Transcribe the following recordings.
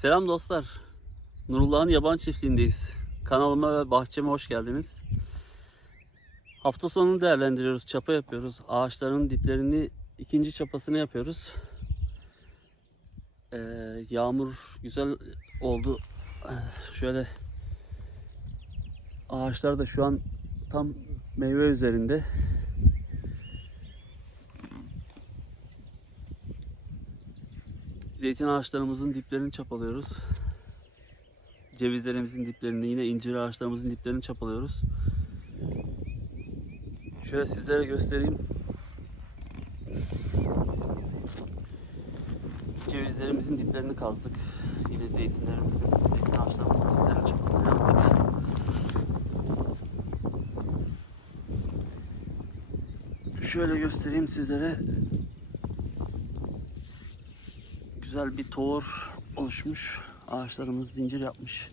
Selam dostlar. Nurullah'ın yaban çiftliğindeyiz. Kanalıma ve bahçeme hoş geldiniz. Hafta sonunu değerlendiriyoruz. Çapa yapıyoruz. Ağaçların diplerini ikinci çapasını yapıyoruz. Ee, yağmur güzel oldu. Şöyle ağaçlar da şu an tam meyve üzerinde. Zeytin ağaçlarımızın diplerini çapalıyoruz. Cevizlerimizin diplerini, yine incir ağaçlarımızın diplerini çapalıyoruz. Şöyle sizlere göstereyim. Cevizlerimizin diplerini kazdık. Yine zeytinlerimizin, zeytin ağaçlarımızın diplerini çapasını yaptık. Şöyle göstereyim sizlere. Güzel bir tohur oluşmuş. Ağaçlarımız zincir yapmış.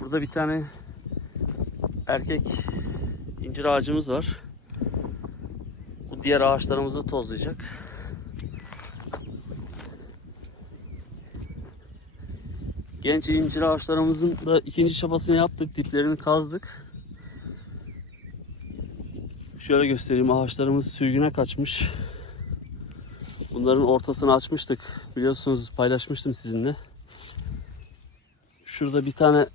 Burada bir tane erkek incir ağacımız var. Bu diğer ağaçlarımızı tozlayacak. Genç incir ağaçlarımızın da ikinci çapasını yaptık. Diplerini kazdık. Şöyle göstereyim. Ağaçlarımız sürgüne kaçmış. Bunların ortasını açmıştık. Biliyorsunuz paylaşmıştım sizinle. Şurada bir tane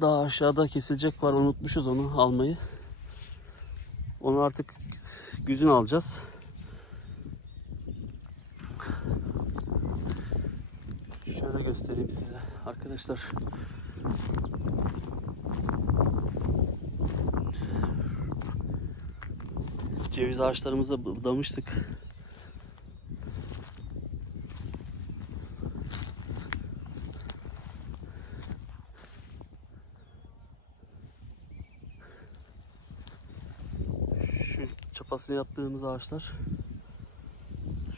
daha aşağıda kesilecek var. Unutmuşuz onu almayı. Onu artık güzün alacağız. Şöyle göstereyim size arkadaşlar. Ceviz ağaçlarımızı budamıştık. Şu çapasını yaptığımız ağaçlar.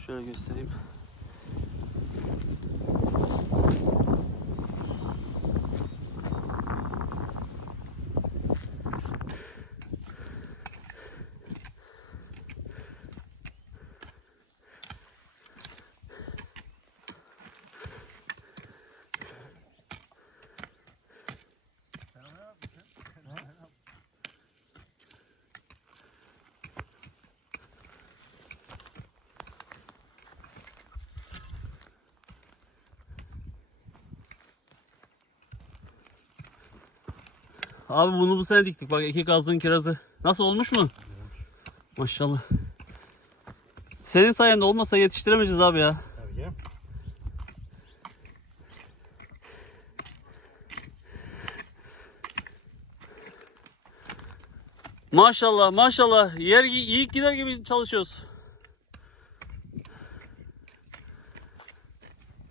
Şöyle göstereyim. Abi bunu bu sene diktik. Bak iki gazlığın kirazı. Nasıl olmuş mu? Maşallah. Senin sayende olmasa yetiştiremeyeceğiz abi ya. Tabii canım. Maşallah maşallah. Yer iyi gider gibi çalışıyoruz.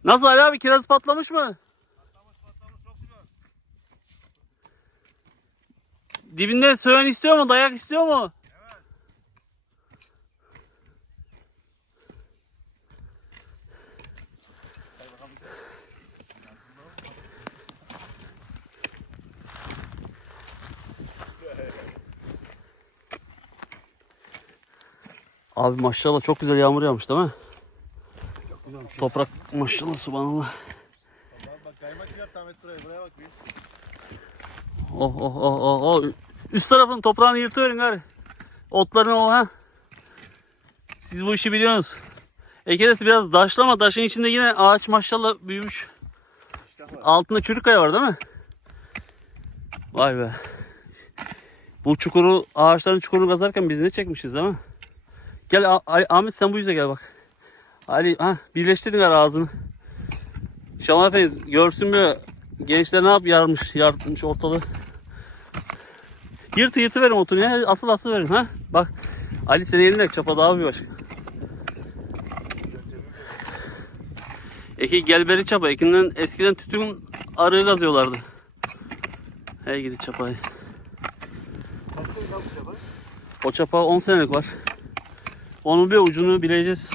Nasıl Ali abi kiraz patlamış mı? Dibinde söğen istiyor mu? Dayak istiyor mu? Abi maşallah çok güzel yağmur yağmış değil mi? Toprak maşallah subhanallah. Bak bak kaymak yap Ahmet buraya buraya bak bir. Oh oh oh oh oh. Üst tarafın toprağını yırtıverin gari. Otlarını o ha. Siz bu işi biliyorsunuz. Ekelesi biraz daşlı ama daşın içinde yine ağaç maşallah büyümüş. Altında çürük kaya var değil mi? Vay be. Bu çukuru, ağaçların çukurunu kazarken biz ne çekmişiz mi? Gel A- Ahmet sen bu yüze gel bak. Ali ha birleştirin gari ağzını. Şaman Efendi görsün bir gençler ne yap yarmış, yarmış ortalığı. Yırtı yırtı verin otunu ya. Asıl asıl verin ha. Bak Ali senin elinde çapa daha bir başka. Eki gelberi çapa. Ekinden eskiden tütün arığı gazıyorlardı. Hey gidi çapayı. O çapa 10 senelik var. Onun bir ucunu bileceğiz.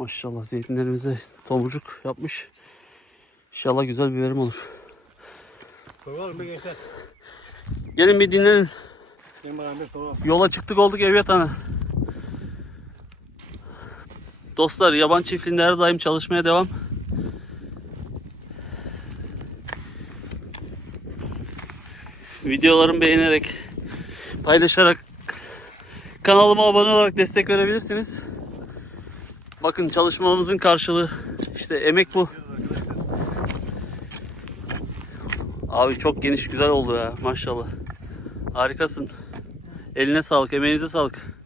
Maşallah zeytinlerimize tomurcuk yapmış. İnşallah güzel bir verim olur. Soralım bir gençler. Gelin bir dinlenin. Benim bana bir soralım. Yola çıktık olduk evet ana. Dostlar yaban çiftliğinde her daim çalışmaya devam. Videolarımı beğenerek, paylaşarak, kanalıma abone olarak destek verebilirsiniz. Bakın çalışmamızın karşılığı işte emek bu. Abi çok geniş güzel oldu ya maşallah. Harikasın. Eline sağlık, emeğinize sağlık.